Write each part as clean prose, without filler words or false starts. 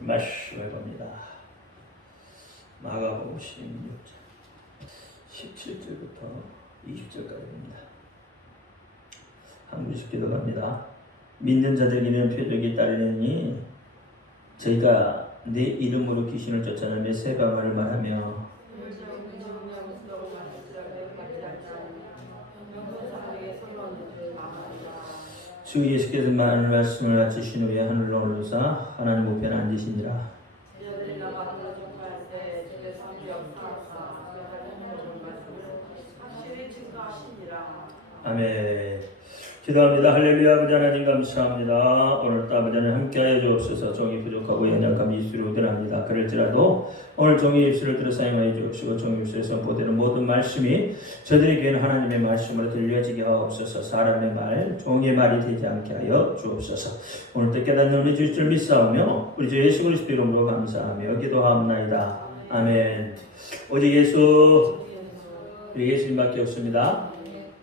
말씀을 봅니다. 마가복음 16장 17절부터 20절까지입니다. 한 구씩 기도합니다. 믿는 자들에게는 표적이 따르느니 저희가 내 이름으로 귀신을 쫓아내며 새 방언을 말하며 주 예수께서 많은 말씀을 마치신 후에 하늘로 오르사 하나님 우편에 앉으시니라. 아멘. 기도합니다. 할렐루야. 아버지 하나님 감사합니다. 오늘 또 아버지 하나님 함께하여 주옵소서. 종이 부족하고 연약함 입술이 우둔합니다. 그럴지라도 오늘 종이 입술을 들어 사용하여 주옵시고 종이 입술에서 보되는 모든 말씀이 저들에게는 하나님의 말씀으로 들려지게 하옵소서. 사람의 말, 종의 말이 되지 않게 하여 주옵소서. 오늘 또 깨닫는 우리 주실 줄 믿사오며 우리 주 예수 그리스도 이름으로 감사하며 기도하옵나이다. 아멘. 오직 우리 예수님밖에 없습니다.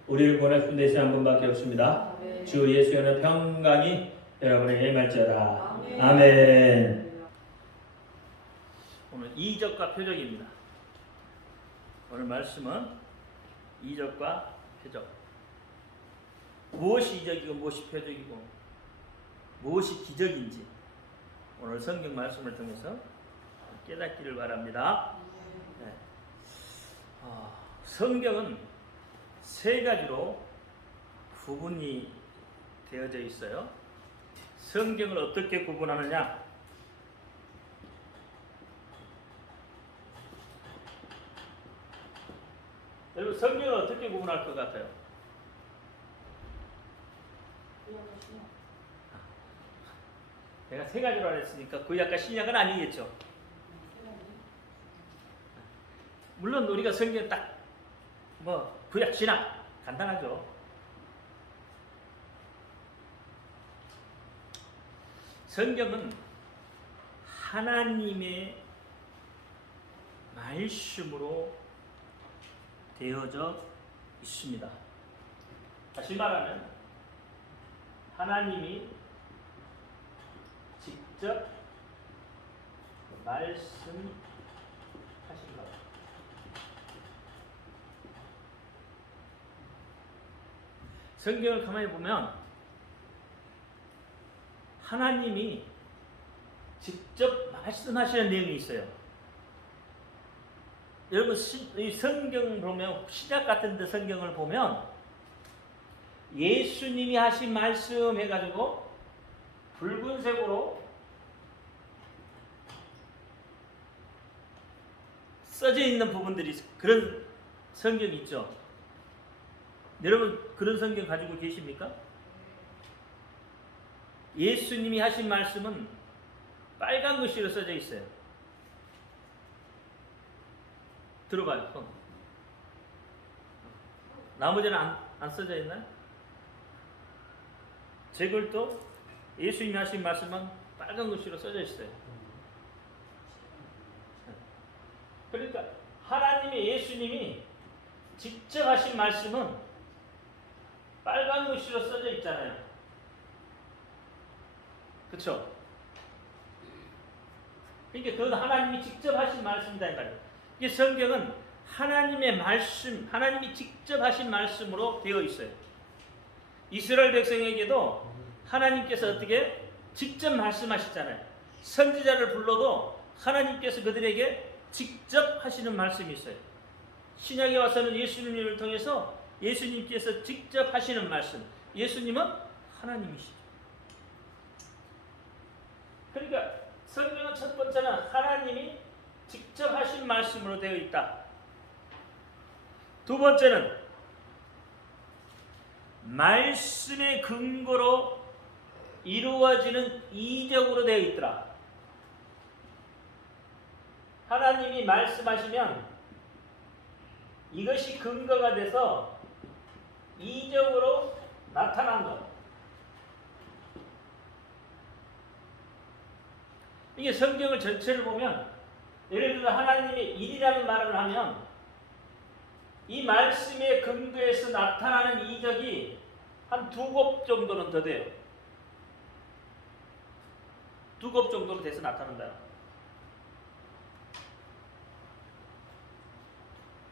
우리를 구원하신 대신 한 분밖에 없습니다. 주 예수의 평강이 여러분에게 임할지어다. 아멘. 오늘 이적과 표적입니다. 오늘 말씀은 이적과 표적. 무엇이 이적이고 무엇이 표적이고 무엇이 기적인지 오늘 성경 말씀을 통해서 깨닫기를 바랍니다. 네. 성경은 세 가지로 구분이 되어져 있어요. 성경을 어떻게 구분하느냐? 여러분 성경을 어떻게 구분할 것 같아요? 내가 세 가지로 했으니까 구약과 신약은 아니겠죠. 물론 우리가 성경 딱 구약 신약 간단하죠. 성경은 하나님의 말씀으로 되어져 있습니다. 다시 말하면 하나님이 직접 말씀하신 것. 성경을 가만히 보면 하나님이 직접 말씀하시는 내용이 있어요. 여러분 이 성경 보면 시작 같은 데 성경을 보면 예수님이 하신 말씀 해가지고 붉은색으로 써져 있는 부분들이 그런 성경이 있죠. 여러분 그런 성경 가지고 계십니까? 예수님이 하신 말씀은 빨간 글씨로 써져 있어요. 들어봐요. 나머지는 안 써져 있나요? 제 글도 예수님이 하신 말씀은 빨간 글씨로 써져 있어요. 그러니까 하나님의 예수님이 직접 하신 말씀은 빨간 글씨로 써져 있잖아요. 그렇죠? 그러니까 그건 하나님이 직접 하신 말씀이다 이 말이에요. 이 성경은 하나님의 말씀, 하나님이 직접 하신 말씀으로 되어 있어요. 이스라엘 백성에게도 하나님께서 어떻게 직접 말씀하시잖아요. 선지자를 불러도 하나님께서 그들에게 직접 하시는 말씀이 있어요. 신약에 와서는 예수님을 통해서 예수님께서 직접 하시는 말씀. 예수님은 하나님이시죠. 그러니까 성경은 첫 번째는 하나님이 직접 하신 말씀으로 되어 있다. 두 번째는 말씀의 근거로 이루어지는 이적으로 되어 있더라. 하나님이 말씀하시면 이것이 근거가 돼서 이적으로 나타난 것. 이게 성경을 전체를 보면 예를 들어 하나님의 일이라는 말을 하면 이 말씀의 근거에서 나타나는 이적이 한 2곳 정도는 더 돼요. 2겁 정도로 돼서 나타난다.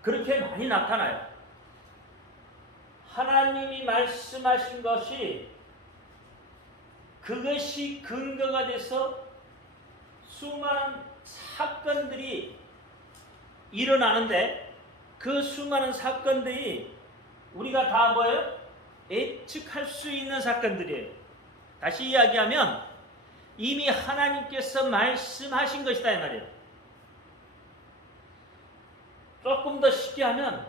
그렇게 많이 나타나요. 하나님이 말씀하신 것이 그것이 근거가 돼서 수많은 사건들이 일어나는데 그 수많은 사건들이 우리가 다 뭐예요? 예측할 수 있는 사건들이에요. 다시 이야기하면 이미 하나님께서 말씀하신 것이다 이 말이에요. 조금 더 쉽게 하면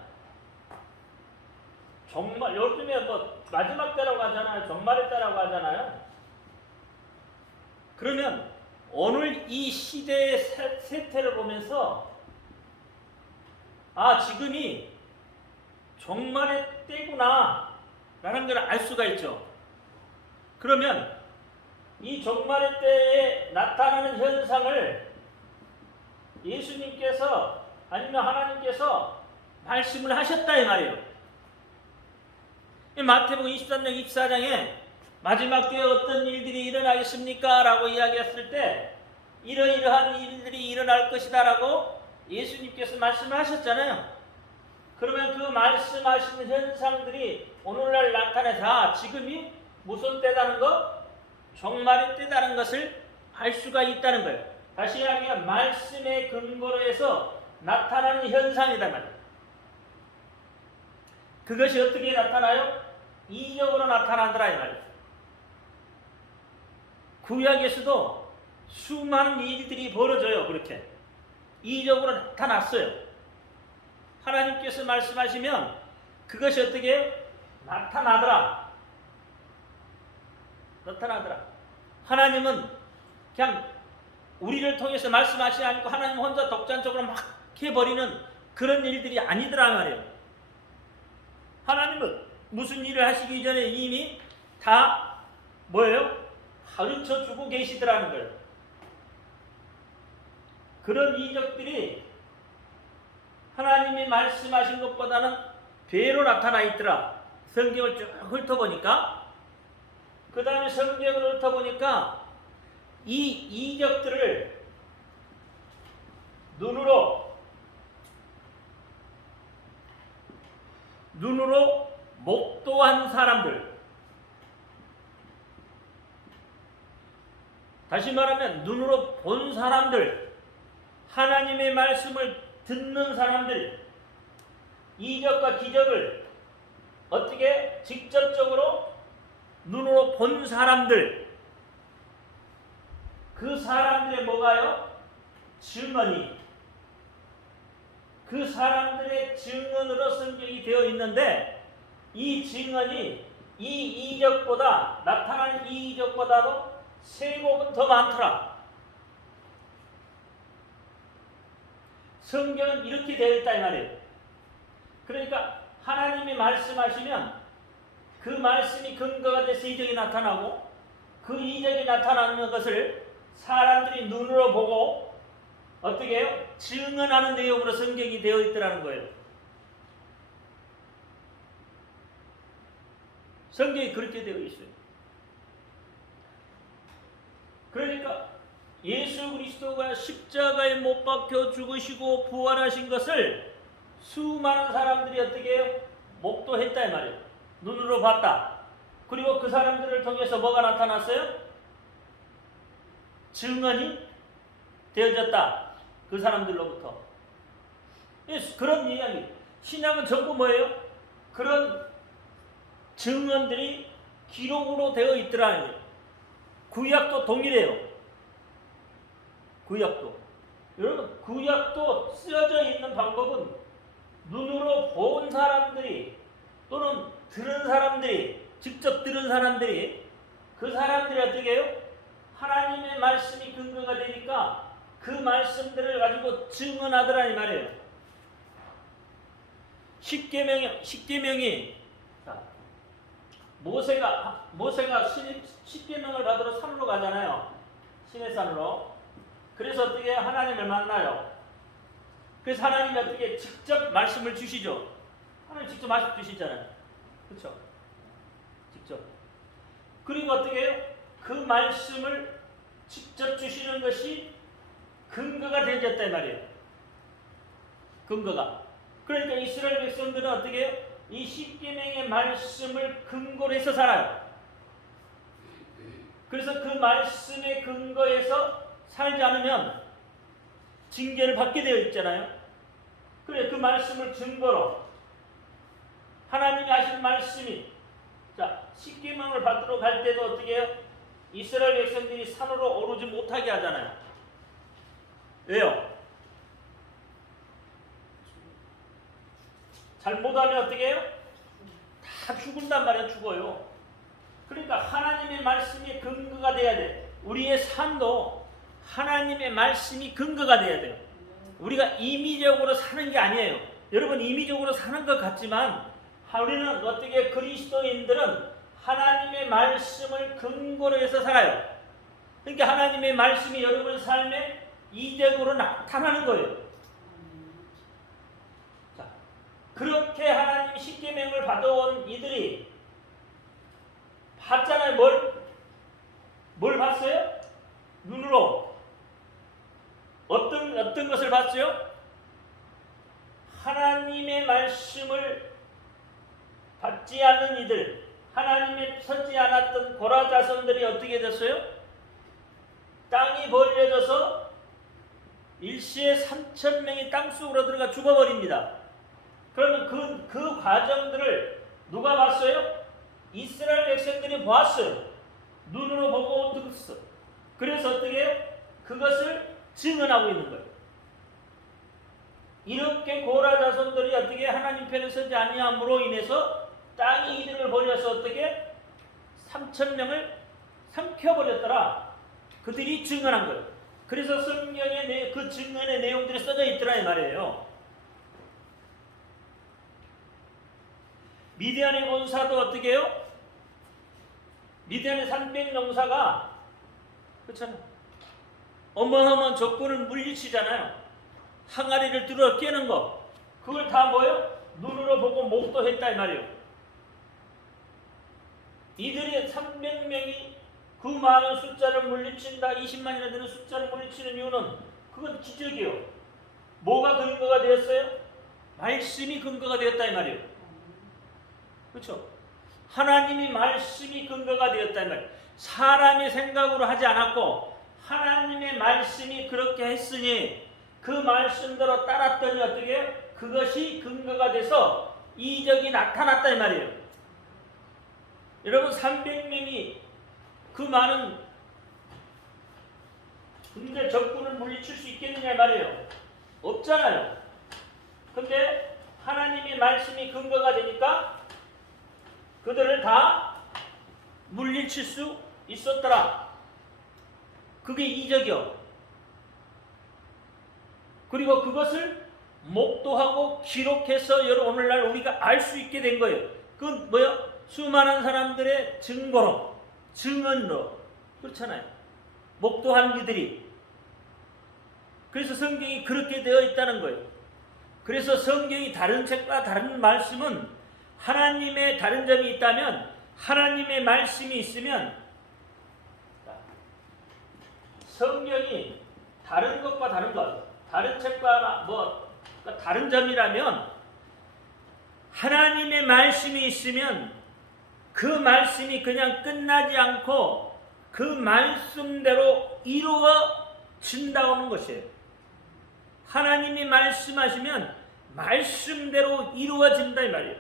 정말 요즘에 뭐 마지막 때라고 하잖아요. 종말의 때라고 하잖아요. 그러면 오늘 이 시대의 세태를 보면서 아 지금이 종말의 때구나 라는 걸 알 수가 있죠. 그러면 이 종말의 때에 나타나는 현상을 예수님께서 아니면 하나님께서 말씀을 하셨다 이 말이에요. 마태복음 23장 24장에 마지막 때에 어떤 일들이 일어나겠습니까? 라고 이야기했을 때 이러이러한 일들이 일어날 것이다 라고 예수님께서 말씀을 하셨잖아요. 그러면 그 말씀하시는 현상들이 오늘날 나타나서 지금이 무슨 때다는 것? 종말의 때다는 것을 알 수가 있다는 거예요. 다시 이야기하면 말씀의 근거로 해서 나타나는 현상이다 말이에요. 그것이 어떻게 나타나요? 이적으로 나타나더라 이 말이에요. 구약에서도 수많은 일들이 벌어져요. 그렇게 이적으로 나타났어요. 하나님께서 말씀하시면 그것이 어떻게 나타나더라. 하나님은 그냥 우리를 통해서 말씀하시지 않고 하나님 혼자 독단적으로 막 해버리는 그런 일들이 아니더라 말이에요. 하나님은 무슨 일을 하시기 전에 이미 다 뭐예요? 가르쳐주고 계시더라는 거예요. 그런 이적들이 하나님이 말씀하신 것보다는 배로 나타나 있더라. 성경을 쭉 훑어보니까 그 다음에 성경을 훑어보니까 이 이적들을 눈으로 목도한 사람들, 다시 말하면 눈으로 본 사람들, 하나님의 말씀을 듣는 사람들, 이적과 기적을 어떻게 직접적으로 눈으로 본 사람들, 그 사람들의 뭐가요? 증언이, 그 사람들의 증언으로 성경이 되어 있는데 이 증언이 이 이적보다 나타나는 이 이적보다도 세곡은 더 많더라. 성경은 이렇게 되어 있다 이 말이에요. 그러니까 하나님이 말씀하시면 그 말씀이 근거가 돼서 이적이 나타나고 그 이적이 나타나는 것을 사람들이 눈으로 보고 어떻게 해요? 증언하는 내용으로 성경이 되어 있더라는 거예요. 성경이 그렇게 되어 있어요. 그러니까 예수 그리스도가 십자가에 못 박혀 죽으시고 부활하신 것을 수많은 사람들이 어떻게 해요? 목도했다 이 말이에요. 눈으로 봤다. 그리고 그 사람들을 통해서 뭐가 나타났어요? 증언이 되어졌다. 그 사람들로부터. 그런 이야기. 신약은 전부 뭐예요? 그런 증언들이 기록으로 되어 있더라. 구약도 동일해요. 구약도. 여러분, 구약도 쓰여져 있는 방법은 눈으로 본 사람들이 또는 들은 사람들이, 직접 들은 사람들이, 그 사람들이 어떻게 해요? 하나님의 말씀이 근거가 되니까 그 말씀들을 가지고 증언하더라 이 말이에요. 십계명이 모세가 십계명을 받으러 산으로 가잖아요. 시내산으로. 그래서 어떻게 하나님을 만나요. 그래서 하나님이 어떻게 직접 말씀을 주시죠. 하나님 직접 말씀 주시잖아요. 그렇죠? 직접. 그리고 어떻게 해요? 그 말씀을 직접 주시는 것이 근거가 되어졌다 이 말이에요. 근거가. 그러니까 이스라엘 백성들은 어떻게 해요? 이 십계명의 말씀을 근거로 해서 살아요. 그래서 그 말씀의 근거에서 살지 않으면 징계를 받게 되어 있잖아요. 그래, 그 말씀을 증거로 하나님이 하신 말씀이, 자, 십계명을 받으러 갈 때도 어떻게 해요? 이스라엘 백성들이 산으로 오르지 못하게 하잖아요. 왜요? 잘못하면 어떻게 해요? 다 죽은단 말이에요. 죽어요. 그러니까 하나님의 말씀이 근거가 돼야 돼. 우리의 삶도 하나님의 말씀이 근거가 돼야 돼요. 우리가 임의적으로 사는 게 아니에요. 여러분, 임의적으로 사는 것 같지만 우리는 어떻게, 그리스도인들은 하나님의 말씀을 근거로 해서 살아요. 그러니까 하나님의 말씀이 여러분 삶에 이적으로 나타나는 거예요. 자, 그렇게 하나님 십계명을 받아온 이들이 봤잖아요. 뭘 봤어요? 눈으로. 어떤 것을 봤어요? 하나님의 말씀을 받지 않는 이들, 하나님의 서지 않았던 고라 자손들이 어떻게 됐어요? 땅이 벌려져서 일시에 3,000명이 땅속으로 들어가 죽어버립니다. 그러면 그 과정들을 누가 봤어요? 이스라엘 백성들이 보았어요. 눈으로 보고 들었어. 그래서 어떻게 해요? 그것을 증언하고 있는 거예요. 이렇게 고라 자손들이 어떻게 하나님 편에 서지 아니함으로 인해서 땅이 이들을 버려서 어떻게 3,000명을 삼켜버렸더라. 그들이 증언한 거예요. 그래서 성경에 그 증언의 내용들이 써져 있더라 이 말이에요. 미디안의 본사도 어떻게 해요? 미디안의 300용사가 그렇잖아요. 어마어마한 적군을 물리치잖아요. 항아리를 들어 깨는 거. 그걸 다 뭐예요? 눈으로 보고 목도했다 이 말이에요. 이들이 300명이 그 많은 숫자를 물리친다, 20만이나 되는 숫자를 물리치는 이유는 그건 기적이에요. 뭐가 근거가 되었어요? 말씀이 근거가 되었다 이 말이에요. 그렇죠? 하나님이 말씀이 근거가 되었다 이 말이에요. 사람의 생각으로 하지 않았고 하나님의 말씀이 그렇게 했으니 그 말씀대로 따랐더니 어떻게 그것이 근거가 돼서 이적이 나타났다 이 말이에요. 여러분 300명이 그 많은 군대 적군을 물리칠 수 있겠느냐 말이에요. 없잖아요. 근데 하나님의 말씀이 근거가 되니까 그들을 다 물리칠 수 있었더라. 그게 이적이요. 그리고 그것을 목도하고 기록해서 여러분 오늘날 우리가 알 수 있게 된 거예요. 그건 뭐요? 수많은 사람들의 증거로, 증언으로. 그렇잖아요. 목도한 이들이. 그래서 성경이 그렇게 되어 있다는 거예요. 그래서 성경이 다른 책과 다른 말씀은 하나님의 다른 점이 있다면, 하나님의 말씀이 있으면, 성경이 다른 것과 다른 것, 다른 책과 다른 점이라면, 하나님의 말씀이 있으면 그 말씀이 그냥 끝나지 않고 그 말씀대로 이루어진다고 하는 것이에요. 하나님이 말씀하시면 말씀대로 이루어진다 이 말이에요.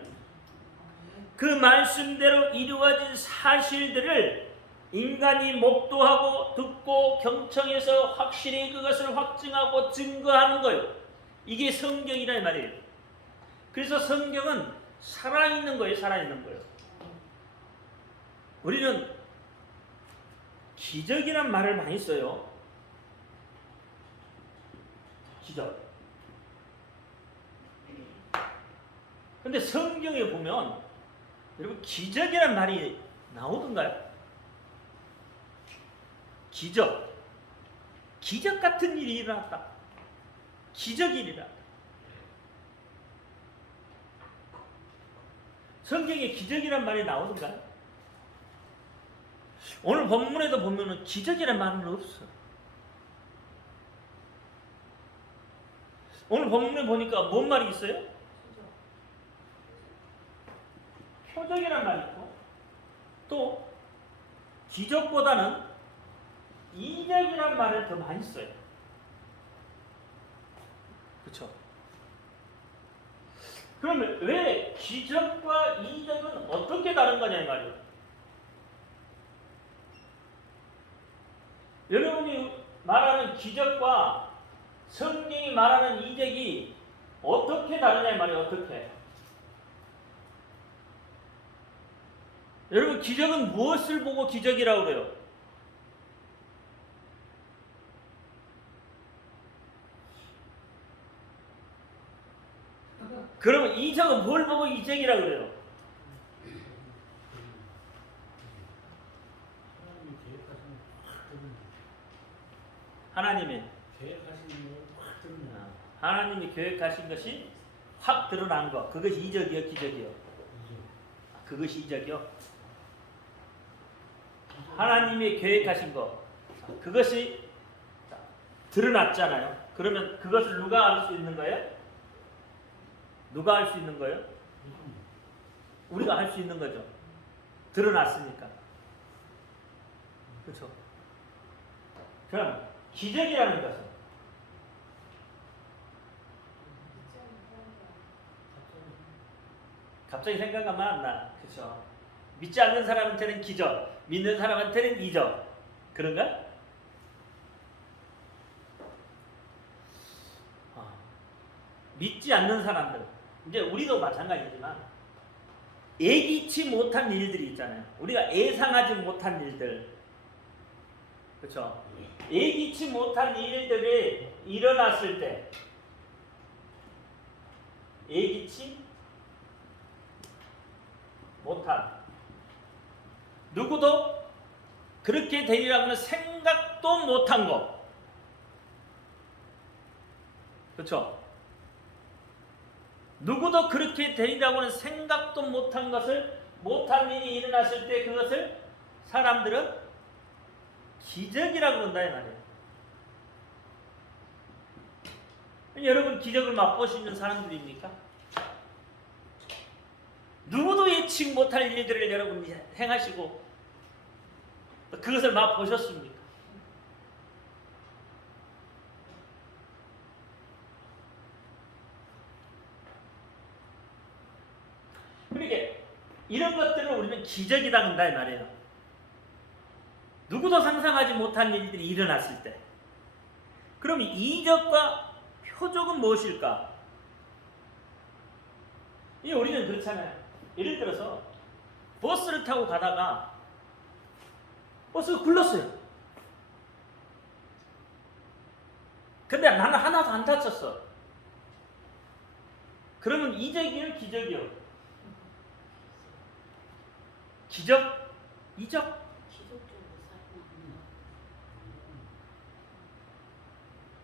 그 말씀대로 이루어진 사실들을 인간이 목도하고 듣고 경청해서 확실히 그것을 확증하고 증거하는 거예요. 이게 성경이라 이 말이에요. 그래서 성경은 살아있는 거예요. 살아있는 거예요. 우리는 기적이란 말을 많이 써요. 기적. 근데 성경에 보면 여러분 기적이란 말이 나오던가요? 기적. 기적 같은 일이 일어났다. 기적이 일어났다. 성경에 기적이란 말이 나오던가요? 오늘 본문에도 보면은 기적이라는 말은 없어. 오늘 본문에 보니까 뭔 말이 있어요? 표적이라는 말이 있고, 또 기적보다는 이적이라는 말을 더 많이 써요. 그렇죠? 그러면 왜 기적과 이적은 어떻게 다른 거냐 이 말이에요. 여러분이 말하는 기적과 성경이 말하는 이적이 어떻게 다르냐 이 말이에요. 어떻게? 여러분 기적은 무엇을 보고 기적이라고 그래요? 그러면 이적은 뭘 보고 이적이라고 그래요? 하나님이 하나님이 계획하신 것이 확 드러난 것, 그것이 이적이요, 기적이요? 그것이 이적이요. 하나님이 계획하신 것, 그것이 드러났잖아요. 그러면 그것을 누가 알 수 있는 거예요? 누가 알 수 있는 거예요? 우리가 알 수 있는 거죠. 드러났으니까. 그렇죠? 그럼 기적이라는 것은 갑자기 생각하면 안 나. 그렇죠? 믿지 않는 사람한테는 기적, 믿는 사람한테는 이적. 그런가? 믿지 않는 사람들, 이제 우리도 마찬가지지만 예기치 못한 일들이 있잖아요. 우리가 예상하지 못한 일들, 그렇죠? 예기치 못한 일들이 일어났을 때, 예기치 못한, 누구도 그렇게 되리라고는 생각도 못한 거, 그렇죠? 누구도 그렇게 되리라고는 생각도 못한 것을, 못한 일이 일어났을 때 그것을 사람들은 기적이라고 그런다 이 말이에요. 여러분 기적을 맛보시는 사람들입니까? 누구도 예측 못할 일들을 여러분 행하시고 그것을 맛보셨습니까? 그러니까 이런 것들을 우리는 기적이라고 한다 이 말이에요. 누구도 상상하지 못한 일들이 일어났을 때. 그럼 이적과 표적은 무엇일까? 이 우리는 그렇잖아요. 예를 들어서 버스를 타고 가다가 버스가 굴렀어요. 근데 나는 하나도 안 다쳤어. 그러면 이적이요, 기적이요? 기적? 이적?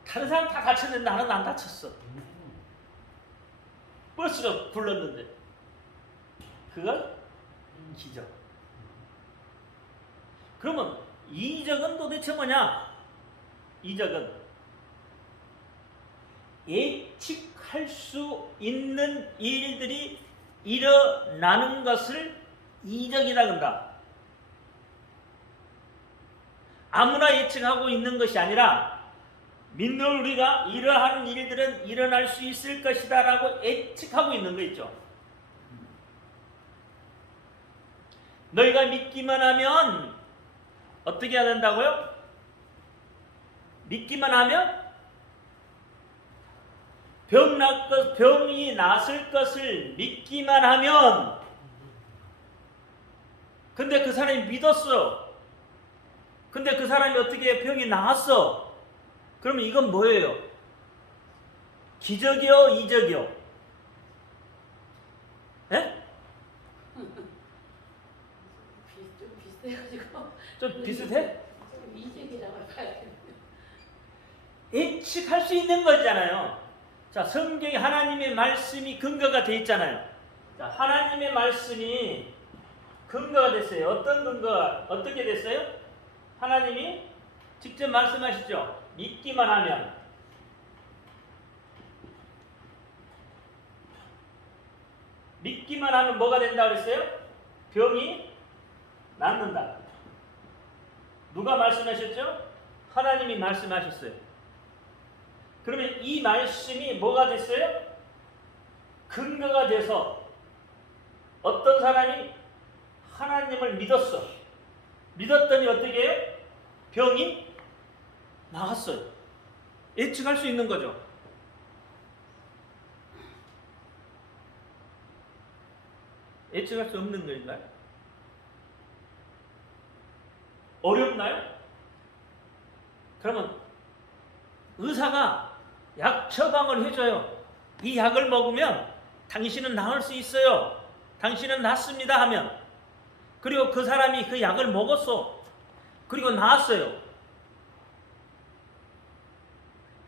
다른 사람 다 다쳤는데 나는 안 다쳤어. 버스가 굴렀는데 그건 기적. 그러면 이적은 도대체 뭐냐? 이적은 예측할 수 있는 일들이 일어나는 것을 이적이라고 한다. 아무나 예측하고 있는 것이 아니라 믿는 우리가 이러한 일들은 일어날 수 있을 것이다 라고 예측하고 있는 거 있죠. 너희가 믿기만 하면 어떻게 해야 된다고요? 믿기만 하면 병이 났을 것을 믿기만 하면, 근데 그 사람이 믿었어. 근데 그 사람이 어떻게 병이 나았어. 그러면 이건 뭐예요? 기적이요, 이적이요? 예? 좀 비슷해가지고. 좀 비슷해? 좀 이적이라고 봐야 돼. 예측할 수 있는 거잖아요. 자, 성경에 하나님의 말씀이 근거가 돼 있잖아요. 자, 하나님의 말씀이 근거가 됐어요. 어떤 근거가 어떻게 됐어요? 하나님이 직접 말씀하시죠. 믿기만 하면 뭐가 된다 그랬어요? 병이 낫는다. 누가 말씀하셨죠? 하나님이 말씀하셨어요. 그러면 이 말씀이 뭐가 됐어요? 근거가 돼서 어떤 사람이 하나님을 믿었어. 믿었더니 어떻게 해요? 병이 나았어요. 예측할 수 있는 거죠. 예측할 수 없는 거인가요? 어렵나요? 그러면 의사가 약 처방을 해줘요. 이 약을 먹으면 당신은 나을 수 있어요. 당신은 낫습니다 하면, 그리고 그 사람이 그 약을 먹었어. 그리고 나았어요.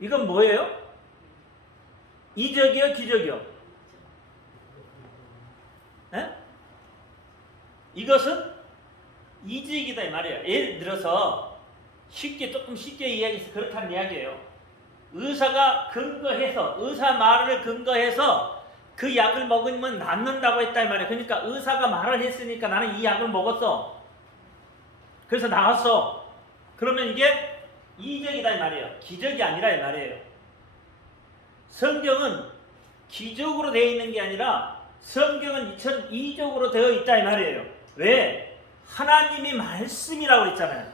이건 뭐예요? 이적이요, 기적이요? 네? 이것은 이적이다 이 말이에요. 예를 들어서 조금 쉽게 이야기해서 그렇다는 이야기예요. 의사가 근거해서, 의사 말을 근거해서 그 약을 먹으면 낫는다고 했다 이 말이에요. 그러니까 의사가 말을 했으니까 나는 이 약을 먹었어. 그래서 나았어. 그러면 이게 이적이다 이 말이에요. 기적이 아니라 이 말이에요. 성경은 기적으로 되어 있는 게 아니라 성경은 이처럼 이적으로 되어 있다 이 말이에요. 왜? 하나님이 말씀이라고 했잖아요.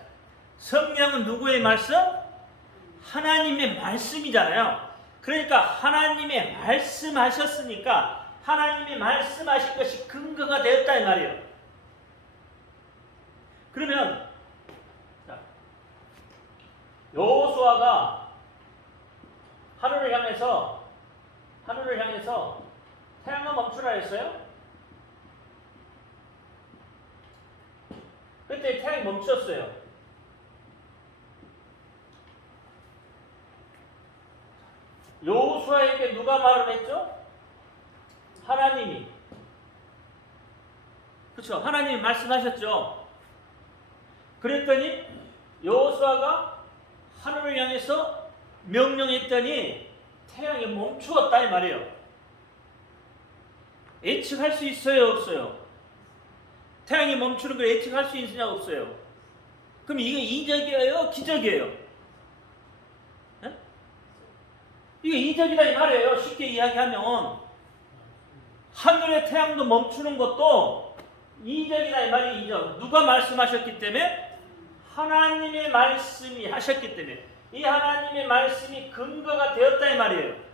성경은 누구의 말씀? 하나님의 말씀이잖아요. 그러니까 하나님의 말씀하셨으니까 하나님이 말씀하신 것이 근거가 되었다 이 말이에요. 그러면 여호수아가 하늘을 향해서 태양을 멈추라 했어요. 그때 태양이 멈췄어요. 여호수아에게 누가 말을 했죠? 하나님이. 그렇죠. 하나님이 말씀하셨죠. 그랬더니 여호수아가 하늘을 향해서 명령했더니 태양이 멈추었다 이 말이에요. 예측할 수 있어요, 없어요? 태양이 멈추는 걸 예측할 수 있느냐, 없어요? 그럼 이게 이적이에요, 기적이에요? 네? 이게 이적이다 이 말이에요. 쉽게 이야기하면 하늘의 태양도 멈추는 것도 이적이다 이 말이 이적. 누가 말씀하셨기 때문에? 하나님의 말씀이 하셨기 때문에. 이 하나님의 말씀이 근거가 되었다 이 말이에요.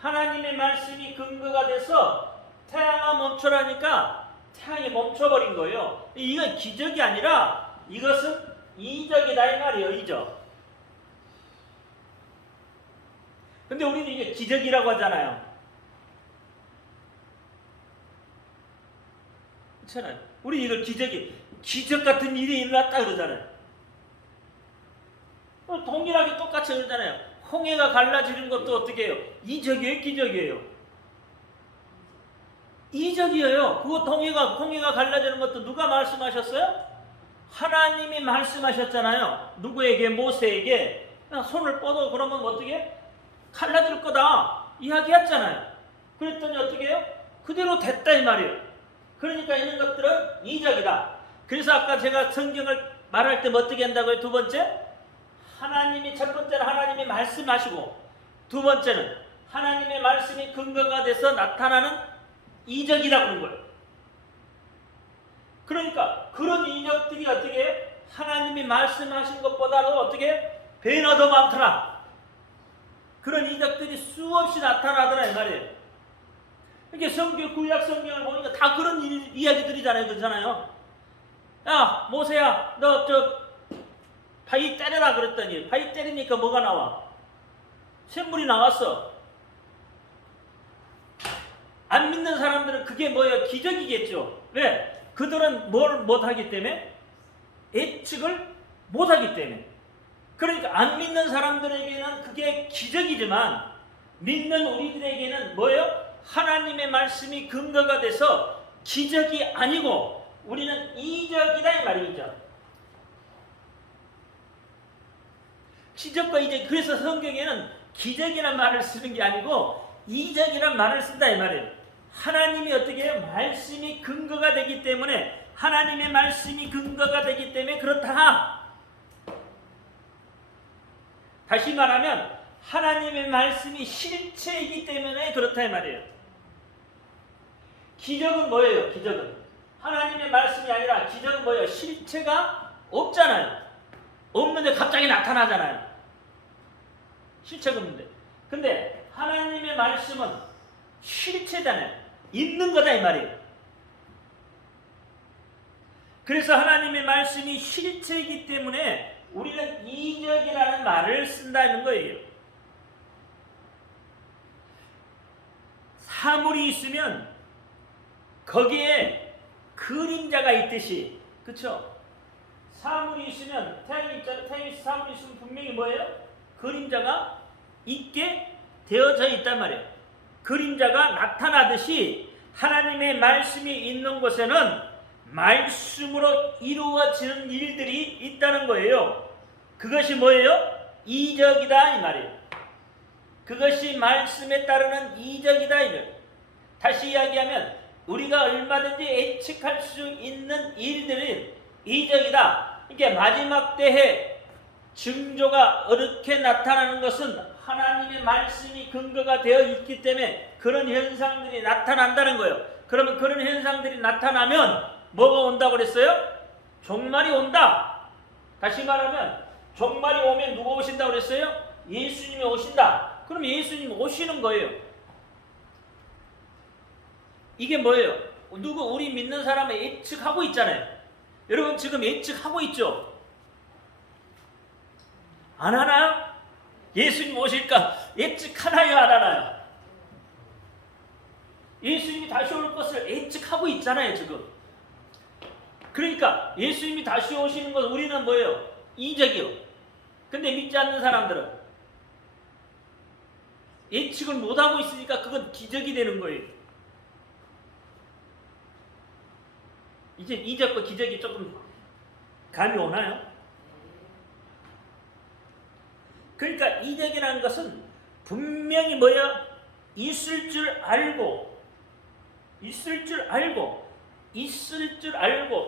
하나님의 말씀이 근거가 돼서 태양아 멈춰라니까 태양이 멈춰버린 거예요. 이건 기적이 아니라 이것은 이적이다 이 말이에요. 이적. 근데 우리는 이게 기적이라고 하잖아요. 그렇잖아요. 우리 이걸 기적 같은 일이 일어났다 그러잖아요. 동일하게 똑같이 그러잖아요. 홍해가 갈라지는 것도 어떻게 해요? 이적이에요, 기적이에요? 이적이에요. 그거 홍해가 갈라지는 것도 누가 말씀하셨어요? 하나님이 말씀하셨잖아요. 누구에게? 모세에게. 손을 뻗어 그러면 어떻게? 갈라질 거다 이야기했잖아요. 그랬더니 어떻게 해요? 그대로 됐다 이 말이에요. 그러니까 이런 것들은 이적이다. 그래서 아까 제가 성경을 말할 때 어떻게 한다고요? 두 번째, 첫 번째는 하나님이 말씀하시고, 두 번째는 하나님의 말씀이 근거가 돼서 나타나는 이적이라고 하는 거예요. 그러니까 그런 이적들이 어떻게 해요? 하나님이 말씀하신 것보다도 어떻게 해요? 배나 더 많더라. 그런 이적들이 수없이 나타나더라 이 말이에요. 이게 구약 성경을 보니까 다 그런 이야기들이잖아요. 그렇잖아요. 야, 모세야, 너 바위 때려라 그랬더니 바위 때리니까 뭐가 나와? 샘물이 나왔어. 안 믿는 사람들은 그게 뭐예요? 기적이겠죠. 왜? 그들은 뭘 못하기 때문에? 예측을 못하기 때문에. 그러니까 안 믿는 사람들에게는 그게 기적이지만 믿는 우리들에게는 뭐예요? 하나님의 말씀이 근거가 돼서 기적이 아니고 우리는 이적이다 이 말이죠. 기적과 이적. 그래서 성경에는 기적이란 말을 쓰는 게 아니고 이적이란 말을 쓴다 이 말이에요. 하나님이 어떻게 해요? 말씀이 근거가 되기 때문에, 하나님의 말씀이 근거가 되기 때문에 그렇다. 다시 말하면 하나님의 말씀이 실체이기 때문에 그렇다 이 말이에요. 기적은 뭐예요? 기적은 하나님의 말씀이 아니라 기적은 뭐예요? 실체가 없잖아요. 없는데 갑자기 나타나잖아요. 실체가 없는데. 근데 하나님의 말씀은 실체잖아요. 있는 거다 이 말이에요. 그래서 하나님의 말씀이 실체이기 때문에 우리는 이적이라는 말을 쓴다는 거예요. 사물이 있으면 거기에 그림자가 있듯이, 그렇죠? 사물이 있으면 태양이 사물이 있으면 분명히 뭐예요? 그림자가 있게 되어져 있단 말이에요. 그림자가 나타나듯이 하나님의 말씀이 있는 곳에는 말씀으로 이루어지는 일들이 있다는 거예요. 그것이 뭐예요? 이적이다 이 말이에요. 그것이 말씀에 따르는 이적이다 이 말이에요. 다시 이야기하면 우리가 얼마든지 예측할 수 있는 일들은 이적이다. 이게 마지막 때에 징조가 어렵게 나타나는 것은 하나님의 말씀이 근거가 되어 있기 때문에 그런 현상들이 나타난다는 거예요. 그러면 그런 현상들이 나타나면 뭐가 온다고 그랬어요? 종말이 온다. 다시 말하면 종말이 오면 누가 오신다고 그랬어요? 예수님이 오신다. 그럼 예수님이 오시는 거예요. 이게 뭐예요? 우리 믿는 사람을 예측하고 있잖아요. 여러분 지금 예측하고 있죠? 안 하나요? 예수님 오실까? 예측하나요? 안 하나요? 예수님이 다시 올 것을 예측하고 있잖아요 지금. 그러니까 예수님이 다시 오시는 것 우리는 뭐예요? 이적이요. 근데 믿지 않는 사람들은 예측을 못하고 있으니까 그건 기적이 되는 거예요. 이제 이적과 기적이 조금 감이 오나요? 그러니까 이적이라는 것은 분명히 뭐야? 있을 줄 알고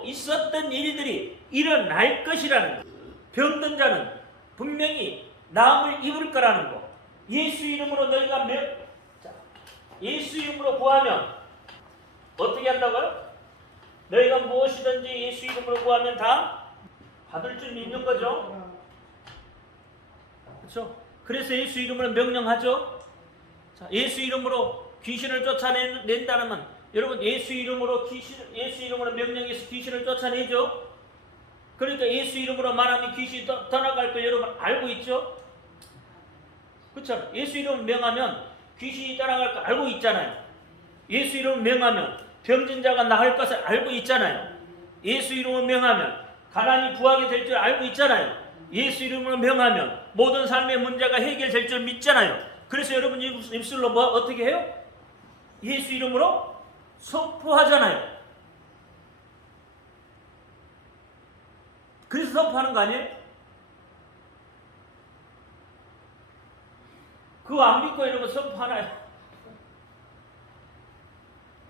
있었던 일들이 일어날 것이라는 거. 병든 자는 분명히 나음을 입을 거라는 거. 예수 이름으로 너희가 예수 이름으로 구하면 어떻게 한다고요? 너희가 무엇이든지 예수 이름으로 구하면 다 받을 줄 믿는 거죠. 그렇죠? 그래서 예수 이름으로 명령하죠. 자, 예수 이름으로 귀신을 쫓아낸다면 여러분 예수 이름으로 명령해서 귀신을 쫓아내죠. 그러니까 예수 이름으로 말하면 귀신이 떠나갈 걸 여러분 알고 있죠. 그렇죠? 예수 이름을 명하면 귀신이 떠나갈 걸 알고 있잖아요. 예수 이름을 명하면 병든 자가 나을 것을 알고 있잖아요. 예수 이름을 명하면 가난이 구하게 될 줄 알고 있잖아요. 예수 이름으로 명하면 모든 삶의 문제가 해결될 줄 믿잖아요. 그래서 여러분 입술로 어떻게 해요? 예수 이름으로 선포하잖아요. 그래서 선포하는 거 아니에요? 그거 안 믿고 여러분 선포하나요?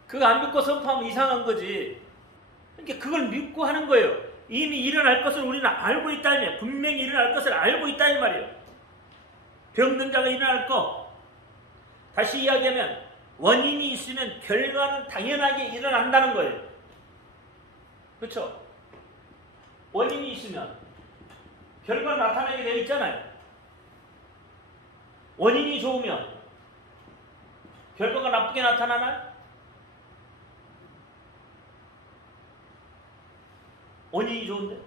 그거 안 믿고 선포하면 이상한 거지. 그러니까 그걸 믿고 하는 거예요. 이미 일어날 것을 우리는 알고 있다면, 분명히 일어날 것을 알고 있다 이 말이에요. 병든 자가 일어날 거. 다시 이야기하면 원인이 있으면 결과는 당연하게 일어난다는 거예요. 그렇죠? 원인이 있으면 결과가 나타나게 되어 있잖아요. 원인이 좋으면 결과가 나쁘게 나타나나요? 원인이 좋은데?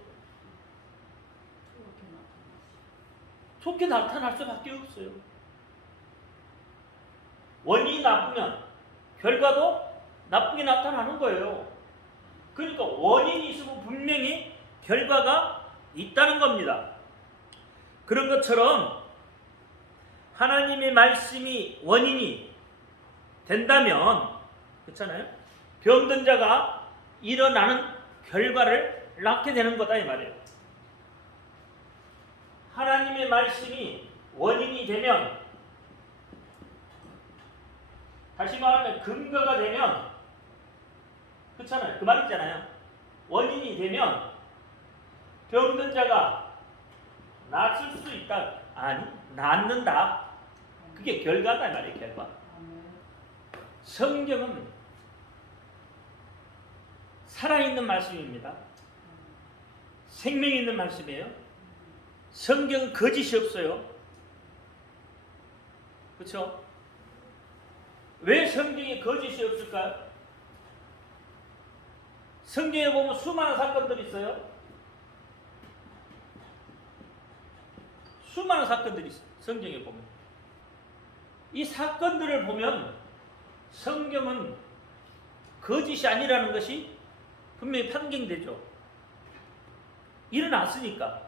좋게 나타날 수밖에 없어요. 원인이 나쁘면 결과도 나쁘게 나타나는 거예요. 그러니까 원인이 있으면 분명히 결과가 있다는 겁니다. 그런 것처럼 하나님의 말씀이 원인이 된다면, 그렇잖아요? 병든 자가 일어나는 결과를 낳게 되는 거다 이 말이에요. 하나님의 말씀이 원인이 되면, 다시 말하면 근거가 되면, 그렇잖아요. 그 말이잖아요. 원인이 되면 병든 자가 낫을 수 있다. 아니, 낫는다. 그게 결과다 이 말이에요. 결과. 성경은 살아있는 말씀입니다. 생명이 있는 말씀이에요. 성경은 거짓이 없어요. 그렇죠? 왜 성경에 거짓이 없을까요? 성경에 보면 수많은 사건들이 있어요. 수많은 사건들이 있어요. 성경에 보면. 이 사건들을 보면 성경은 거짓이 아니라는 것이 분명히 판명되죠. 일어났으니까.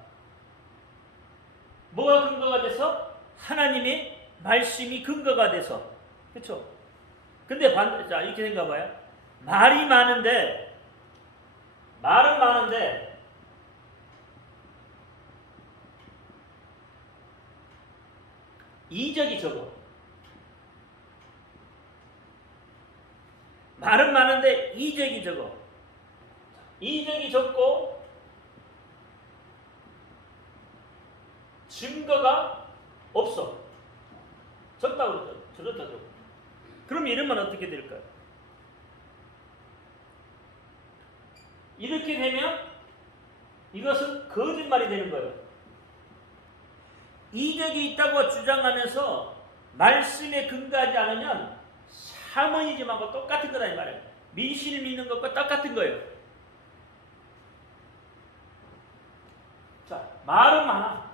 뭐가 근거가 돼서? 하나님의 말씀이 근거가 돼서. 그렇죠? 근데 자, 이렇게 생각해봐요. 말은 많은데 이적이 적어. 말은 많은데 이적이 적어. 이적이 적고 증거가 없어. 적다고 그러죠. 적었다고. 그럼 이러면 어떻게 될까요? 이렇게 되면 이것은 거짓말이 되는 거예요. 이적이 있다고 주장하면서 말씀에 근거하지 않으면 샤머니즘하고 똑같은 거다 이 말이에요. 미신을 믿는 것과 똑같은 거예요. 자, 말은 많아.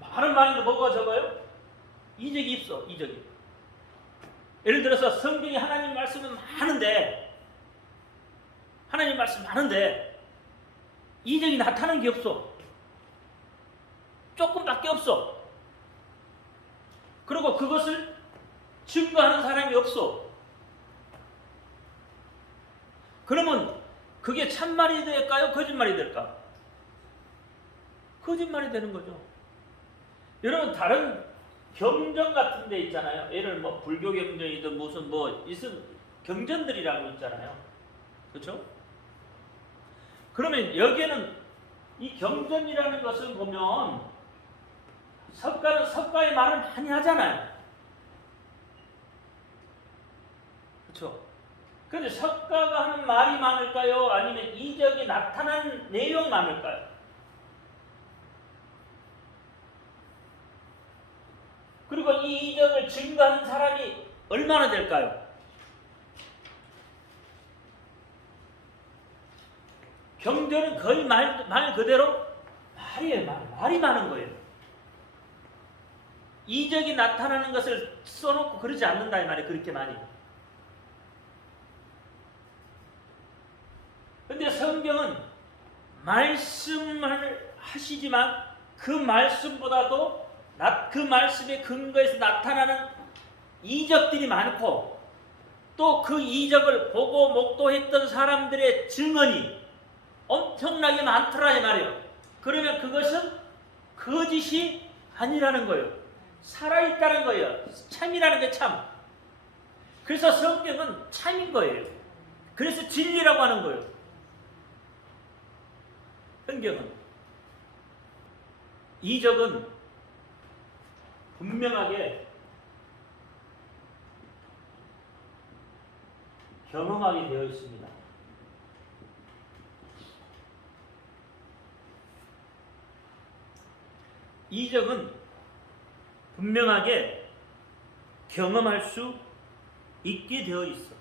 말은 많은데 뭐가 적어요? 이적이 없어. 이적이. 예를 들어서 성경에 하나님 말씀은 많은데, 하나님 말씀 많은데 이적이 나타나는 게 없어. 조금밖에 없어. 그리고 그것을 증거하는 사람이 없어. 그러면 그게 참말이 될까요? 거짓말이 될까? 거짓말이 되는 거죠. 여러분 다른 경전 같은 데 있잖아요. 예를 뭐 불교 경전이든 무슨 무슨 경전들이라고 있잖아요. 그렇죠? 그러면 여기에는 이 경전이라는 것을 보면 석가는 석가의 말을 많이 하잖아요. 그렇죠? 그런데 석가가 하는 말이 많을까요? 아니면 이적이 나타난 내용이 많을까요? 그리고 이 이적을 증거하는 사람이 얼마나 될까요? 경전은 거의 말 그대로 말이에요. 말이 많은 거예요. 이적이 나타나는 것을 써놓고 그러지 않는다 이 말이에요. 그렇게 많이. 근데 성경은 말씀을 하시지만 그 말씀보다도 그 말씀의 근거에서 나타나는 이적들이 많고 또 그 이적을 보고 목도했던 사람들의 증언이 엄청나게 많더라 이 말이에요. 그러면 그것은 거짓이 아니라는 거예요. 살아있다는 거예요. 참이라는 게 참. 그래서 성경은 참인 거예요. 그래서 진리라고 하는 거예요. 성경은. 이적은 분명하게 경험하게 되어 있습니다. 이적은 분명하게 경험할 수 있게 되어 있어.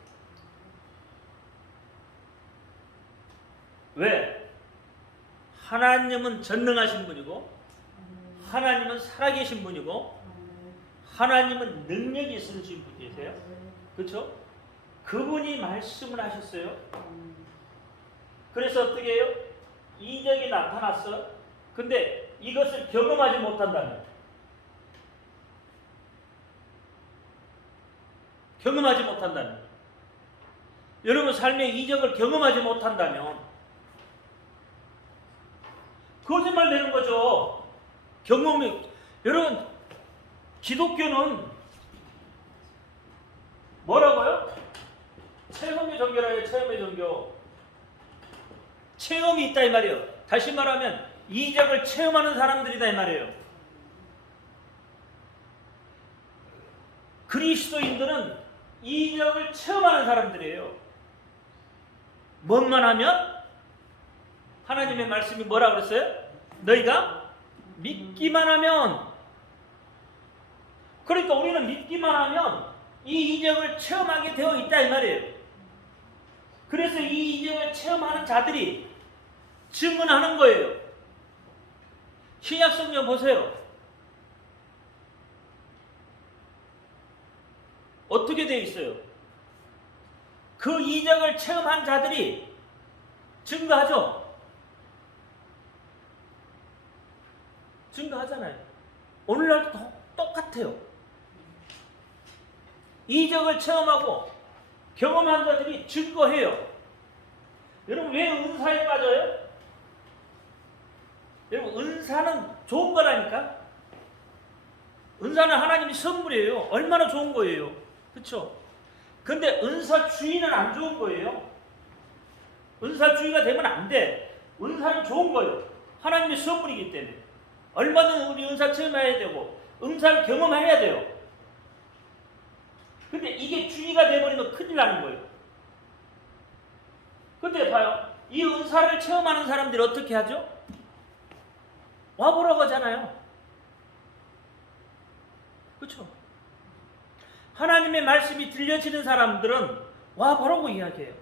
왜? 하나님은 전능하신 분이고 하나님은 살아계신 분이고 하나님은 능력이 있으신 분이세요. 그렇죠? 그분이 말씀을 하셨어요. 그래서 어떻게 해요? 이적이 나타났어. 근데 이것을 경험하지 못한다면 경험하지 못한다면 여러분 삶의 이적을 경험하지 못한다면 거짓말 되는 거죠. 경험이 여러분 기독교는 뭐라고요? 체험의 종교라요. 체험의 종교. 체험이 있다 이 말이에요. 다시 말하면 이적을 체험하는 사람들이다 이 말이에요. 그리스도인들은 이적을 체험하는 사람들이에요. 뭔만 하면 하나님의 말씀이 뭐라 그랬어요? 너희가 믿기만 하면. 그러니까 우리는 믿기만 하면 이 이적을 체험하게 되어 있다 이 말이에요. 그래서 이 이적을 체험하는 자들이 증언하는 거예요. 신약성경 보세요. 어떻게 되어 있어요? 그 이적을 체험한 자들이 증거하죠. 증거하잖아요. 오늘날도 똑같아요. 이적을 체험하고 경험한 자들이 증거해요. 여러분 왜 은사에 빠져요? 여러분 은사는 좋은 거라니까. 은사는 하나님의 선물이에요. 얼마나 좋은 거예요. 그렇죠? 근데 은사주의는 안 좋은 거예요. 은사주의가 되면 안 돼. 은사는 좋은 거예요. 하나님의 선물이기 때문에. 얼마든 우리 은사 체험해야 되고 은사를 경험해야 돼요. 근데 이게 주의가 돼버리면 큰일 나는 거예요. 근데 봐요. 이 은사를 체험하는 사람들이 어떻게 하죠? 와보라고 하잖아요. 그렇죠? 하나님의 말씀이 들려지는 사람들은 와보라고 이야기해요.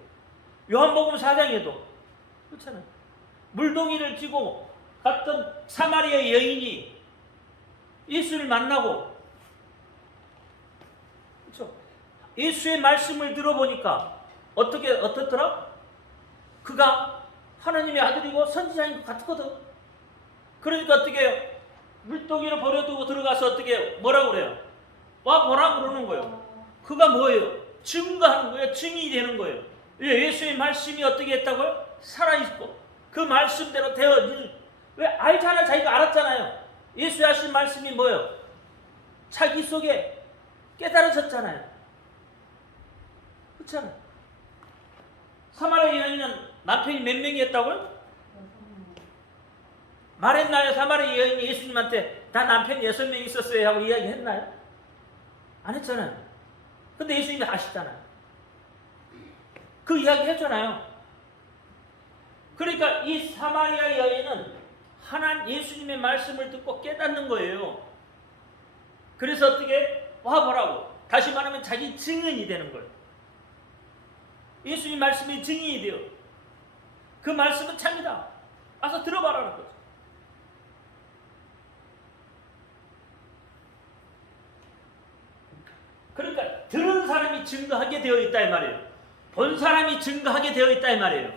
요한복음 4장에도 그렇잖아요. 물동이를 쥐고 갔던 사마리아 여인이 예수를 만나고 그렇죠? 예수의 말씀을 들어보니까 어떻더라? 그가 하나님의 아들이고 선지자인 것 같거든. 그러니까 어떻게 해요? 물동이를 버려두고 들어가서 어떻게 뭐라고 그래요? 와 보라고 그러는 거예요. 그가 뭐예요? 증거하는 거예요. 증인이 되는 거예요. 예수의 말씀이 어떻게 했다고요? 살아있고 그 말씀대로 되어진. 왜 알잖아요. 자기가 알았잖아요. 예수 하신 말씀이 뭐예요? 자기 속에 깨달아졌잖아요. 그렇잖아요. 사마리아 여인은 남편이 몇 명이었다고요? 말했나요? 사마리아 여인이 예수님한테 나 남편 6명 있었어요 하고 이야기했나요? 안 했잖아요. 근데 예수님이 아시잖아요. 그 이야기 했잖아요. 그러니까 이 사마리아 여인은 예수님의 말씀을 듣고 깨닫는 거예요. 그래서 어떻게? 와보라고. 다시 말하면 자기 증인이 되는 거예요. 예수님 말씀이 증인이 돼요. 그 말씀은 참이다. 와서 들어봐라는 거죠. 그러니까 들은 사람이 증거하게 되어 있다 이 말이에요. 본 사람이 증거하게 되어 있다 이 말이에요.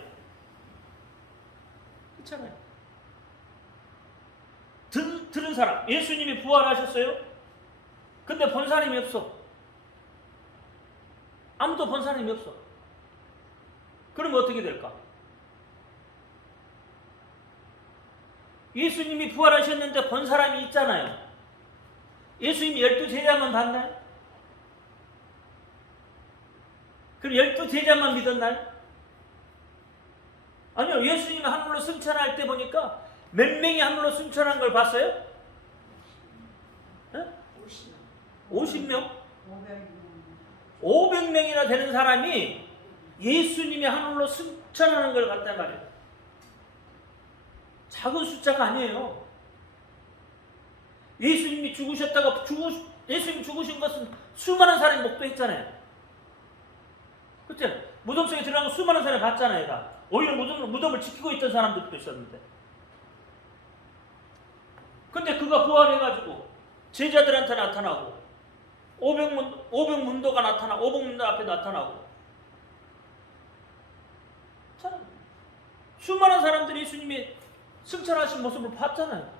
그렇잖아요. 들은 사람. 예수님이 부활하셨어요? 근데 본 사람이 없어. 아무도 본 사람이 없어. 그러면 어떻게 될까? 예수님이 부활하셨는데 본 사람이 있잖아요. 예수님이 12제자만 봤나요? 그럼 12제자만 믿었나요? 아니요. 예수님이 하늘로 승천할 때 보니까 몇 명이 하늘로 승천한 걸 봤어요? 50명? 500명이나 되는 사람이 예수님이 하늘로 승천하는 걸 봤단 말이에요. 작은 숫자가 아니에요. 예수님이 죽으셨다가 예수님이 죽으신 것은 수많은 사람이 목도했잖아요. 그렇죠? 무덤 속에 들어가면 수많은 사람이 봤잖아요. 다. 오히려 무덤을 지키고 있던 사람들도 있었는데. 근데 그가 부활해가지고 제자들한테 나타나고 500문도가 나타나고 500문도 앞에 나타나고 참 수많은 사람들이 예수님이 승천하신 모습을 봤잖아요.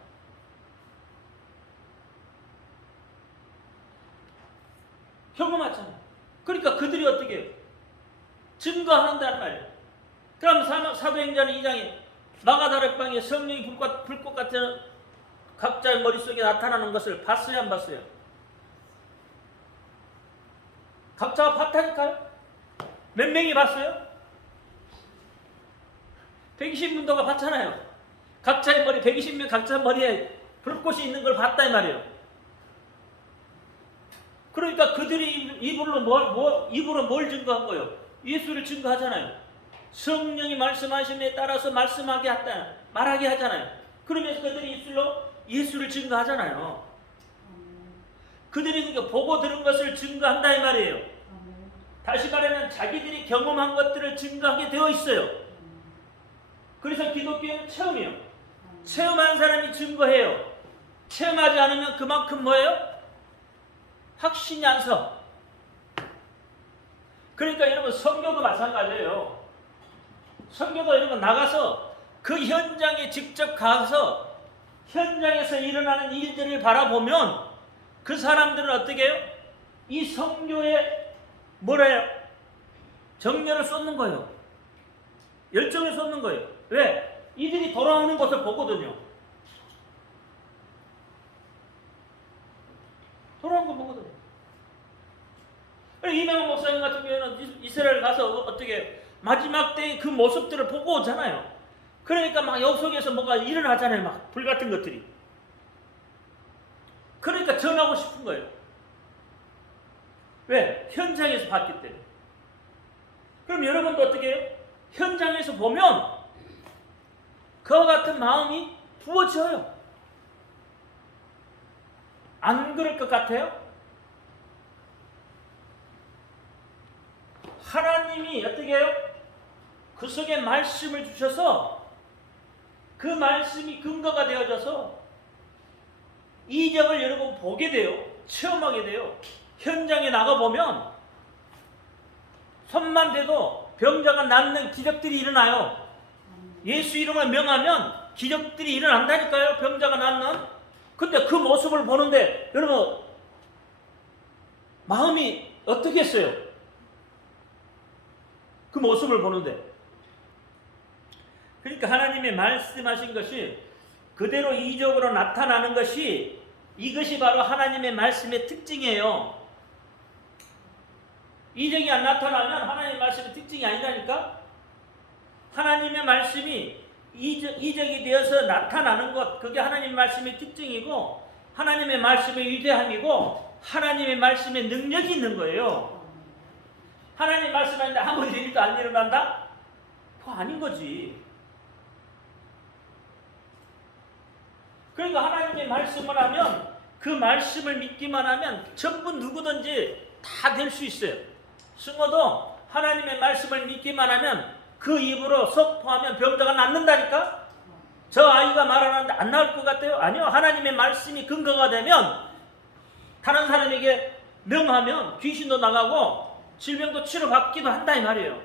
경험했잖아요. 그러니까 그들이 어떻게 해요? 증거한다는 말이에요. 그럼 사도행전 2장에 마가다락방에 성령이 불꽃 같은 각자의 머릿속에 나타나는 것을 봤어요, 안 봤어요? 각자가 봤다니까요? 몇 명이 봤어요? 120문도가 봤잖아요. 각자의 머리, 120명 각자 머리에 불꽃이 있는 걸 봤다 이 말이에요. 그러니까 그들이 입으로 뭘 증거한 거예요? 예수를 증거하잖아요. 성령이 말씀하심에 따라서 말하게 하잖아요. 그러면서 그들이 입술로 예수를 증거하잖아요. 그들이 그러니까 보고 들은 것을 증거한다 이 말이에요. 다시 말하면 자기들이 경험한 것들을 증거하게 되어 있어요. 그래서 기독교는 체험이에요. 체험한 사람이 증거해요. 체험하지 않으면 그만큼 뭐예요? 확신이 안 서. 그러니까 여러분 선교도 마찬가지예요. 선교도 여러분 나가서 그 현장에 직접 가서 현장에서 일어나는 일들을 바라보면 그 사람들은 어떻게 해요? 이 선교에 뭐래요? 정열을 쏟는 거예요. 열정을 쏟는 거예요. 왜? 이들이 돌아오는 것을 보거든요. 돌아오는 거 보거든요. 이명호 목사님 같은 경우는 이스라엘 가서 어떻게 마지막 때의 그 모습들을 보고 오잖아요. 그러니까 막 역속에서 뭐가 일어나잖아요. 막 불 같은 것들이. 그러니까 전하고 싶은 거예요. 왜? 현장에서 봤기 때문에. 그럼 여러분도 어떻게 해요? 현장에서 보면 그와 같은 마음이 부어져요. 안 그럴 것 같아요? 하나님이 어떻게 해요? 그 속에 말씀을 주셔서 그 말씀이 근거가 되어져서 이적을 여러분 보게 돼요. 체험하게 돼요. 현장에 나가보면 손만 대도 병자가 낫는 기적들이 일어나요. 예수 이름을 명하면 기적들이 일어난다니까요. 병자가 낫는. 근데 그 모습을 보는데 여러분 마음이 어떻게 했어요? 그 모습을 보는데. 그러니까 하나님이 말씀하신 것이 그대로 이적으로 나타나는 것이 이것이 바로 하나님의 말씀의 특징이에요. 이적이 안 나타나면 하나님의 말씀의 특징이 아니라니까. 하나님의 말씀이 이적이 되어서 나타나는 것, 그게 하나님의 말씀의 특징이고 하나님의 말씀의 위대함이고 하나님의 말씀의 능력이 있는 거예요. 하나님 말씀하는데 아무 일도 안 일어난다? 그거 아닌 거지. 그러니까 하나님의 말씀을 하면 그 말씀을 믿기만 하면 전부 누구든지 다 될 수 있어요. 승호도 하나님의 말씀을 믿기만 하면 그 입으로 선포하면 병자가 낫는다니까? 저 아이가 말하는데 안 나을 것 같아요? 아니요. 하나님의 말씀이 근거가 되면 다른 사람에게 명하면 귀신도 나가고 질병도 치료받기도 한다 이 말이에요.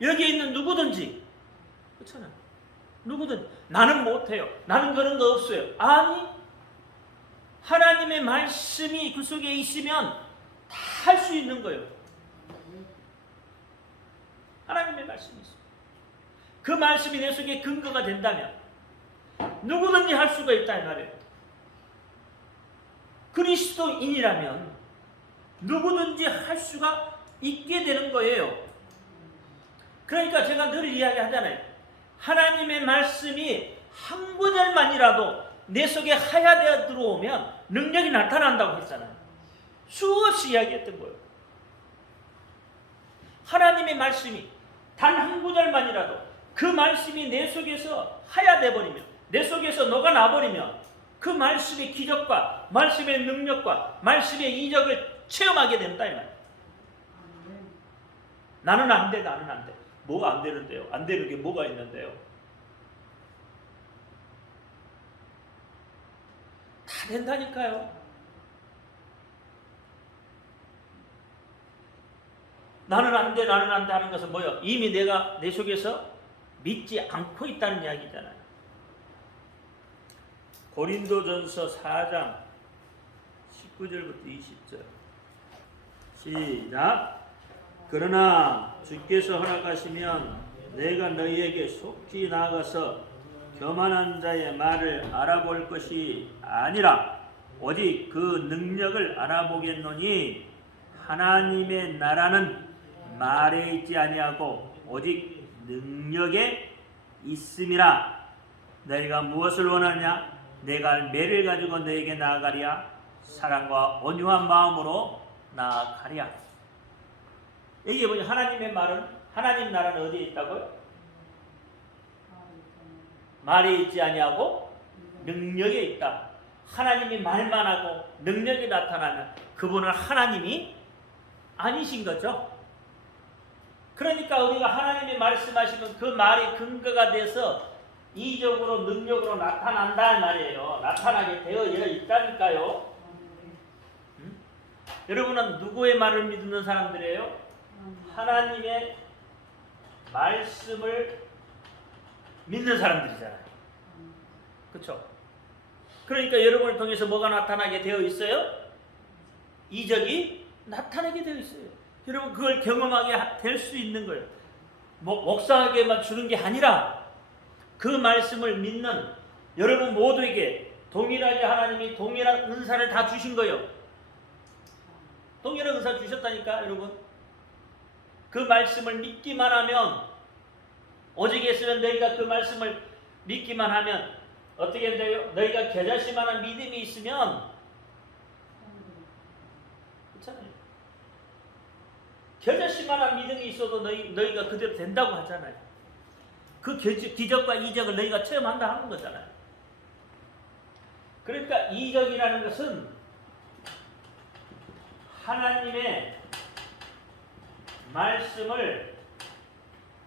여기에 있는 누구든지 그렇잖아요. 누구든 나는 못해요. 나는 그런 거 없어요. 아니 하나님의 말씀이 그 속에 있으면 다 할 수 있는 거예요. 하나님의 말씀이 있어요. 그 말씀이 내 속에 근거가 된다면 누구든지 할 수가 있다 이 말이에요. 그리스도인이라면 누구든지 할 수가 있게 되는 거예요. 그러니까 제가 늘 이야기하잖아요. 하나님의 말씀이 한 구절만이라도 내 속에 하야되어 들어오면 능력이 나타난다고 했잖아요. 수없이 이야기했던 거예요. 하나님의 말씀이 단 한 구절만이라도 그 말씀이 내 속에서 하야돼 버리면, 내 속에서 녹아나 버리면 그 말씀의 기적과 말씀의 능력과 말씀의 이적을 체험하게 된다 이 말이에요. 나는 안 돼, 나는 안 돼. 뭐가 안 되는데요? 안 되는 게 뭐가 있는데요? 다 된다니까요. 나는 안 돼, 나는 안 돼 하는 것은 뭐예요? 이미 내가 내 속에서 믿지 않고 있다는 이야기잖아요. 고린도전서 4장 19절부터 20절 시작. 그러나 주께서 허락하시면 내가 너희에게 속히 나아가서 교만한 자의 말을 알아볼 것이 아니라 오직 그 능력을 알아보겠노니 하나님의 나라는 말에 있지 아니하고 오직 능력에 있음이라. 너희가 무엇을 원하냐? 내가 매를 가지고 너에게 나아가랴. 사랑과 온유한 마음으로 나아가랴. 여기 보니 하나님의 말은, 하나님 나라는 어디에 있다고요? 말에 있지 아니하고 능력에 있다. 하나님이 말만 하고 능력이 나타나면 그분은 하나님이 아니신 거죠. 그러니까 우리가 하나님이 말씀하시면 그 말이 근거가 돼서 이적으로 능력으로 나타난다는 말이에요. 나타나게 되어 있다니까요. 여러분은 누구의 말을 믿는 사람들이에요? 하나님의 말씀을 믿는 사람들이잖아요. 그렇죠? 그러니까 여러분을 통해서 뭐가 나타나게 되어 있어요? 이적이 나타나게 되어 있어요. 여러분 그걸 경험하게 될 수 있는 거예요. 목사에게만 주는 게 아니라 그 말씀을 믿는 여러분 모두에게 동일하게 하나님이 동일한 은사를 다 주신 거예요. 동일한 은사 주셨다니까 여러분. 그 말씀을 믿기만 하면, 오직 있으면 너희가 그 말씀을 믿기만 하면 어떻게 돼요? 너희가 겨자씨만한 믿음이 있으면, 그렇잖아요. 겨자씨만한 믿음이 있어도 너희가 그대로 된다고 하잖아요. 그 기적과 이적을 너희가 체험한다 하는 거잖아요. 그러니까 이적이라는 것은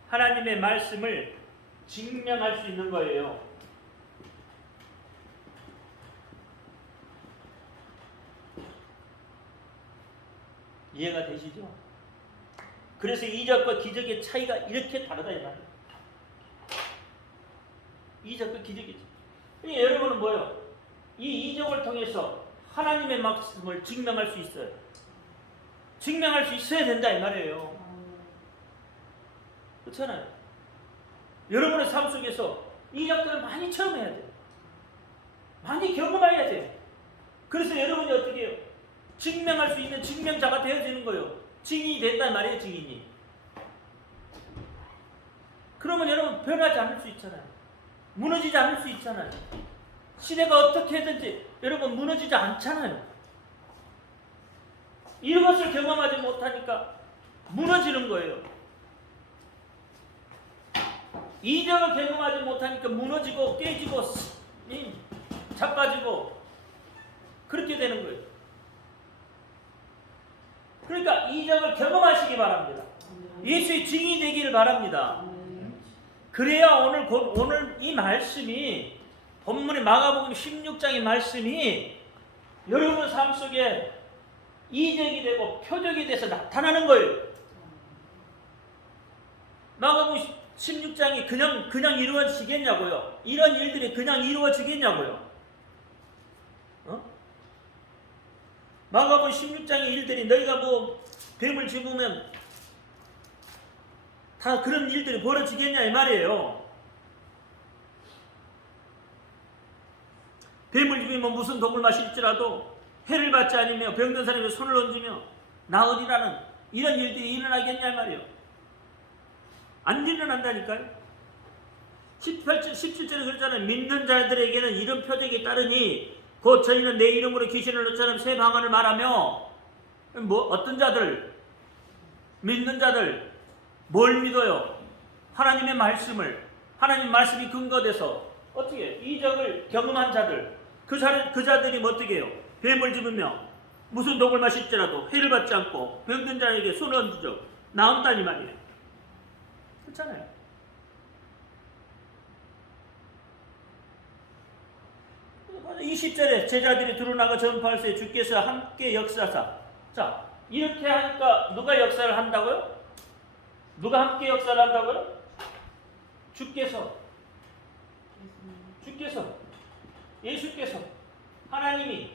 하나님의 말씀을 증명할 수 있는 거예요. 이해가 되시죠? 그래서 이적과 기적의 차이가 이렇게 다르다 이 말이에요. 이적과 기적이죠. 여러분은 뭐예요? 이 이적을 통해서 하나님의 말씀을 증명할 수 있어요. 증명할 수 있어야 된다 이 말이에요. 그렇잖아요. 여러분의 삶 속에서 이적들을 많이 체험해야 돼요. 많이 경험해야 돼요. 그래서 여러분이 어떻게 해요? 증명할 수 있는 증명자가 되어지는 거예요. 증인이 된단 말이에요. 증인이. 그러면 여러분 변하지 않을 수 있잖아요. 무너지지 않을 수 있잖아요. 시대가 어떻게든지 여러분 무너지지 않잖아요. 이것을 경험하지 못하니까 무너지는 거예요. 이적을 경험하지 못하니까 무너지고 깨지고 자빠지고 그렇게 되는 거예요. 그러니까 이적을 경험하시기 바랍니다. 예수의 증인이 되기를 바랍니다. 그래야 오늘 이 말씀이 본문의 마가복음 16장의 말씀이 여러분 삶 속에 이적이 되고 표적이 돼서 나타나는 거예요. 마가복음 16장이 그냥 이루어지겠냐고요? 이런 일들이 그냥 이루어지겠냐고요? 마가복음 16장의 일들이 너희가 뭐 뱀을 집으면 다 그런 일들이 벌어지겠냐 이 말이에요. 뱀을 집으면 무슨 독을 마실지라도 해를 받지 않으며 병든 사람이 손을 얹으며 나으리라는 이런 일들이 일어나겠냐 이 말이에요. 안 일어난다니까요. 17절에 그랬잖아요. 믿는 자들에게는 이런 표적이 따르니 곧 저희는 내 이름으로 귀신을 넣처럼 새 방언을 말하며 어떤 자들? 믿는 자들 뭘 믿어요? 하나님의 말씀을. 하나님 말씀이 근거돼서 어떻게 이적을 경험한 자들 그 자들이 어떻게 해요? 뱀을 집으며 무슨 독을 마실지라도 해를 받지 않고 병든 자에게 손을 얹으죠. 나온다니 말이에요. 그렇잖아요. 맞아. 20절에 제자들이 드러나가 전파할때 주께서 함께 역사사. 자, 이렇게 하니까 누가 역사를 한다고요? 누가 함께 역사를 한다고요? 예수께서 하나님이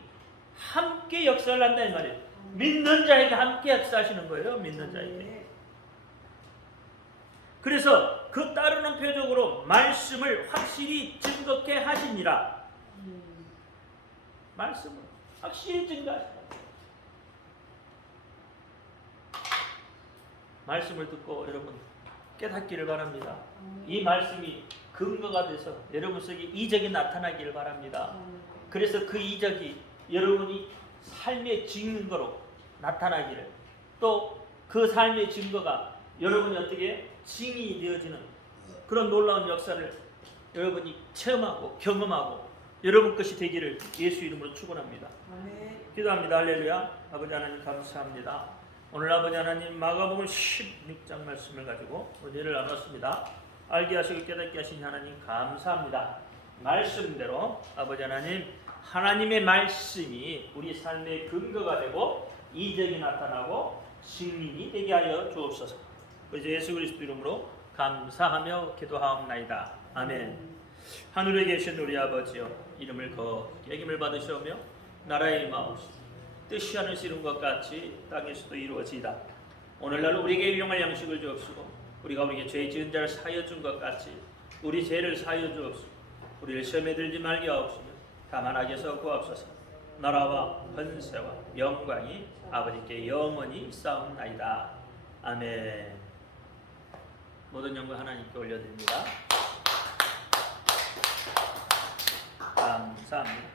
함께 역사를 한다 이 말이에요. 믿는 자에게 함께 역사하시는 거예요. 믿는 자에게. 그래서 그 따르는 표적으로 말씀을 확실히 증거케 하시니라. 말씀을 확실히 증거하시라. 말씀을 듣고 여러분 깨닫기를 바랍니다. 이 말씀이 근거가 돼서 여러분 속에 이적이 나타나기를 바랍니다. 그래서 그 이적이 여러분이 삶의 증거로 나타나기를, 또 그 삶의 증거가 여러분이 어떻게 증인이 되어지는 그런 놀라운 역사를 여러분이 체험하고 경험하고 여러분 것이 되기를 예수 이름으로 축원합니다. 기도합니다. 할렐루야. 아버지 하나님 감사합니다. 오늘 아버지 하나님 마가복음 16장 말씀을 가지고 은혜를 나눴습니다. 알게 하시고 깨닫게 하신 하나님 감사합니다. 말씀대로 아버지 하나님, 하나님의 말씀이 우리 삶의 근거가 되고 이적이 나타나고 증인이 되게 하여 주옵소서. 그래서 예수 그리스도 이름으로 감사하며 기도하옵나이다. 아멘. 하늘에 계신 우리 아버지여, 이름을 거룩히 여김을 받으시오며 나라의 임하옵시며 뜻이 하늘에서 이룬 것 같이 땅에서도 이루어지이다. 오늘날 우리에게 일용할 양식을 주옵시고 우리가 우리에게 죄 지은 자를 사하여 준 것 같이 우리 죄를 사하여 주옵시고 우리를 시험에 들지 말게 하옵시며 다만 악에서 구하옵소서. 나라와 권세와 영광이 아버지께 영원히 있사옵나이다. 아멘. 모든 영광 하나님께 올려드립니다. 감사합니다.